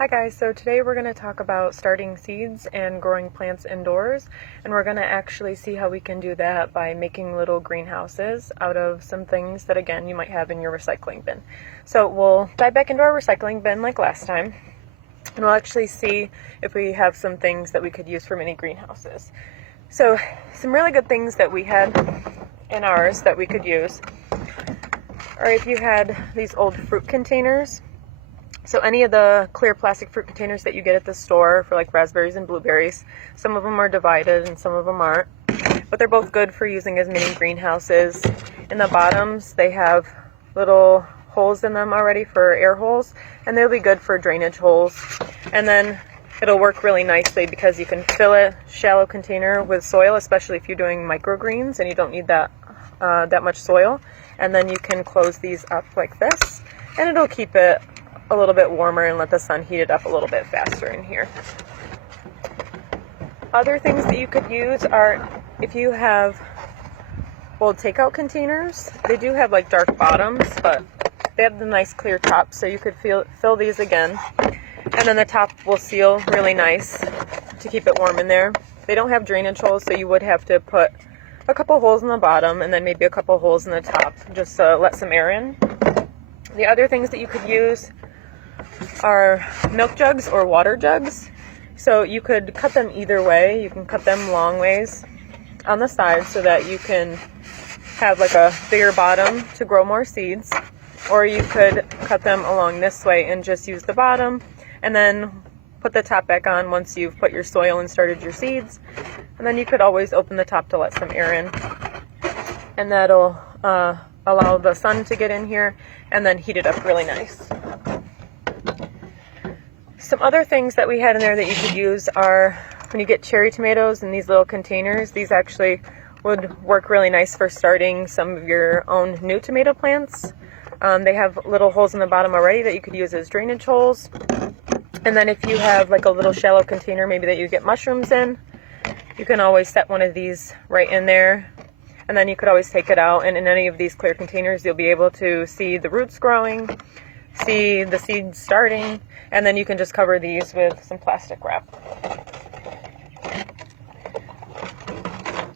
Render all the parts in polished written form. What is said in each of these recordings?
Hi guys, so today we're going to talk about starting seeds and growing plants indoors, and we're going to actually see how we can do that by making little greenhouses out of some things that again you might have in your recycling bin. So we'll dive back into our recycling bin like last time, and we'll actually see if we have some things that we could use for mini greenhouses. So some really good things that we had in ours that we could use are if you had these old fruit containers. So any of the clear plastic fruit containers that you get at the store for like raspberries and blueberries, some of them are divided and some of them aren't, but they're both good for using as mini greenhouses. In the bottoms, they have little holes in them already for air holes, and they'll be good for drainage holes. And then it'll work really nicely because you can fill a shallow container with soil, especially if you're doing microgreens and you don't need that much soil. And then you can close these up like this, and it'll keep it a little bit warmer and let the sun heat it up a little bit faster in here. Other things that you could use are if you have old takeout containers. They do have like dark bottoms, but they have the nice clear top, so you could fill these again, and then the top will seal really nice to keep it warm in there. They don't have drainage holes, so you would have to put a couple holes in the bottom and then maybe a couple holes in the top just to let some air in. The other things that you could use are milk jugs or water jugs. So you could cut them either way. You can cut them long ways on the side so that you can have like a bigger bottom to grow more seeds, or you could cut them along this way and just use the bottom and then put the top back on once you've put your soil and started your seeds. And then you could always open the top to let some air in, and that'll allow the sun to get in here and then heat it up really nice. Some other things that we had in there that you could use are when you get cherry tomatoes in these little containers. These actually would work really nice for starting some of your own new tomato plants. They have little holes in the bottom already that you could use as drainage holes. And then if you have like a little shallow container maybe that you get mushrooms in, you can always set one of these right in there, and then you could always take it out, and in any of these clear containers you'll be able to see the roots growing, see the seeds starting, and then you can just cover these with some plastic wrap.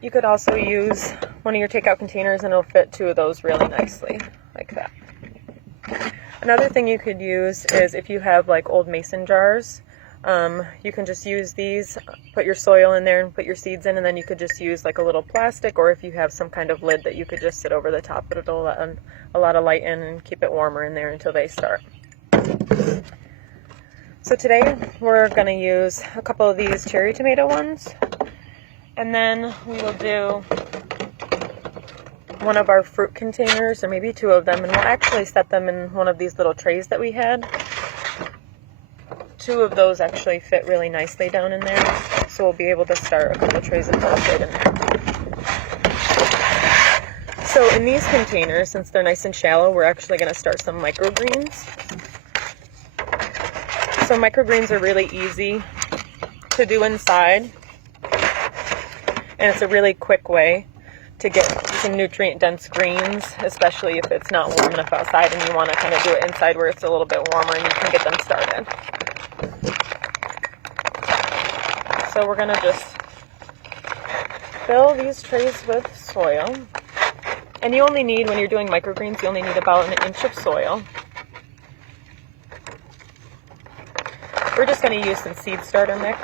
You could also use one of your takeout containers and it'll fit two of those really nicely, like that. Another thing you could use is if you have like old mason jars, you can just use these, put your soil in there and put your seeds in, and then you could just use like a little plastic, or if you have some kind of lid that you could just sit over the top, but it'll let a lot of light in and keep it warmer in there until they start. So today we're going to use a couple of these cherry tomato ones, and then we will do one of our fruit containers, or maybe two of them, and we'll actually set them in one of these little trays that we had. Two of those actually fit really nicely down in there, so we'll be able to start a couple of trays and put it in there. So in these containers, since they're nice and shallow, we're actually going to start some microgreens. So microgreens are really easy to do inside, and it's a really quick way to get some nutrient-dense greens, especially if it's not warm enough outside and you want to kind of do it inside where it's a little bit warmer and you can get them started. So we're going to just fill these trays with soil. And you only need, when you're doing microgreens, you only need about an inch of soil. We're just going to use some seed starter mix.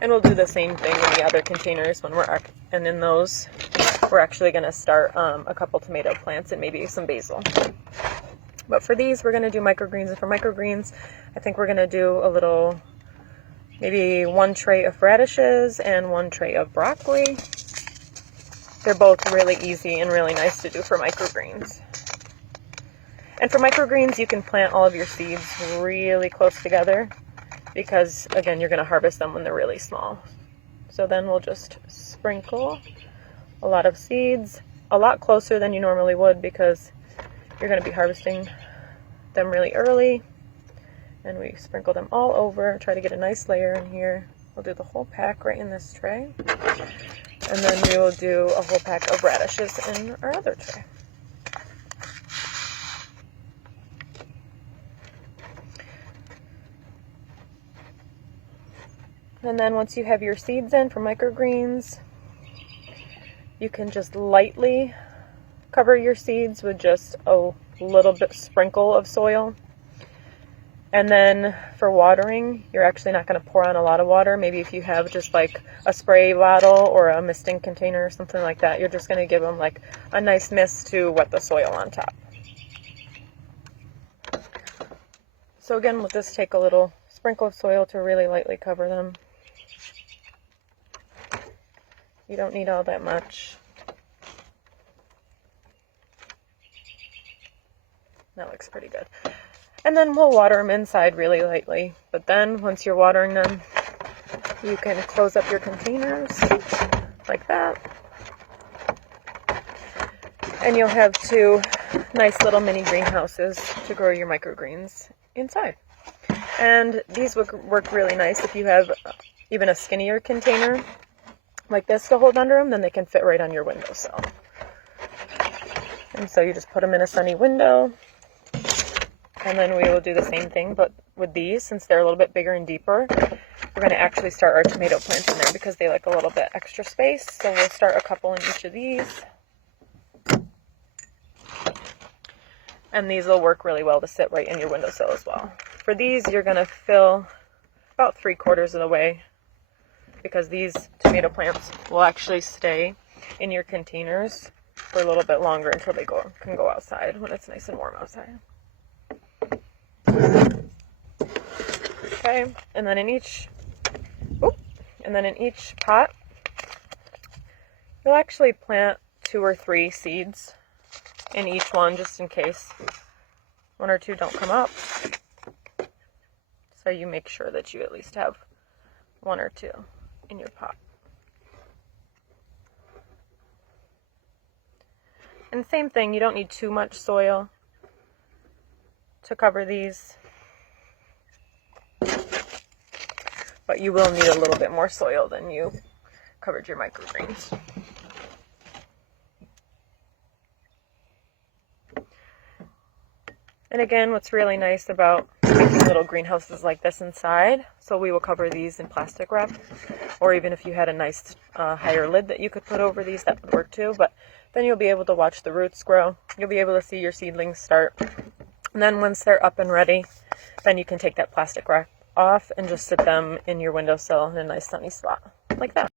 And we'll do the same thing in the other containers and in those we're actually going to start a couple tomato plants and maybe some basil. But for these we're going to do microgreens, and for microgreens I think we're going to do a little, maybe one tray of radishes and one tray of broccoli. They're both really easy and really nice to do for microgreens. And for microgreens you can plant all of your seeds really close together, because again you're going to harvest them when they're really small. So then we'll just sprinkle a lot of seeds, a lot closer than you normally would, because you're going to be harvesting them really early. And we sprinkle them all over, try to get a nice layer in here. We'll do the whole pack right in this tray. And then we will do a whole pack of radishes in our other tray. And then once you have your seeds in for microgreens, you can just lightly cover your seeds with just a little bit sprinkle of soil. And then for watering, you're actually not going to pour on a lot of water. Maybe if you have just like a spray bottle or a misting container or something like that, you're just going to give them like a nice mist to wet the soil on top. So again, we'll just take a little sprinkle of soil to really lightly cover them. You don't need all that much. That looks pretty good. And then we'll water them inside really lightly. But then once you're watering them, you can close up your containers like that. And you'll have two nice little mini greenhouses to grow your microgreens inside. And these would work really nice if you have even a skinnier container like this to hold under them, then they can fit right on your windowsill. And so you just put them in a sunny window. And then we will do the same thing, but with these, since they're a little bit bigger and deeper, we're going to actually start our tomato plants in there because they like a little bit extra space. So we'll start a couple in each of these. And these will work really well to sit right in your windowsill as well. For these, you're going to fill about 3/4 of the way because these tomato plants will actually stay in your containers for a little bit longer until they can go outside when it's nice and warm outside. Okay, and then in each pot, you'll actually plant 2 or 3 seeds in each one, just in case 1 or 2 don't come up. So you make sure that you at least have 1 or 2 in your pot. And same thing, you don't need too much soil to cover these, but you will need a little bit more soil than you covered your microgreens. And again, what's really nice about making little greenhouses like this inside, so we will cover these in plastic wrap, or even if you had a nice higher lid that you could put over these, that would work too, but then you'll be able to watch the roots grow. You'll be able to see your seedlings start. And then once they're up and ready, then you can take that plastic wrap off and just sit them in your windowsill in a nice sunny spot, like that.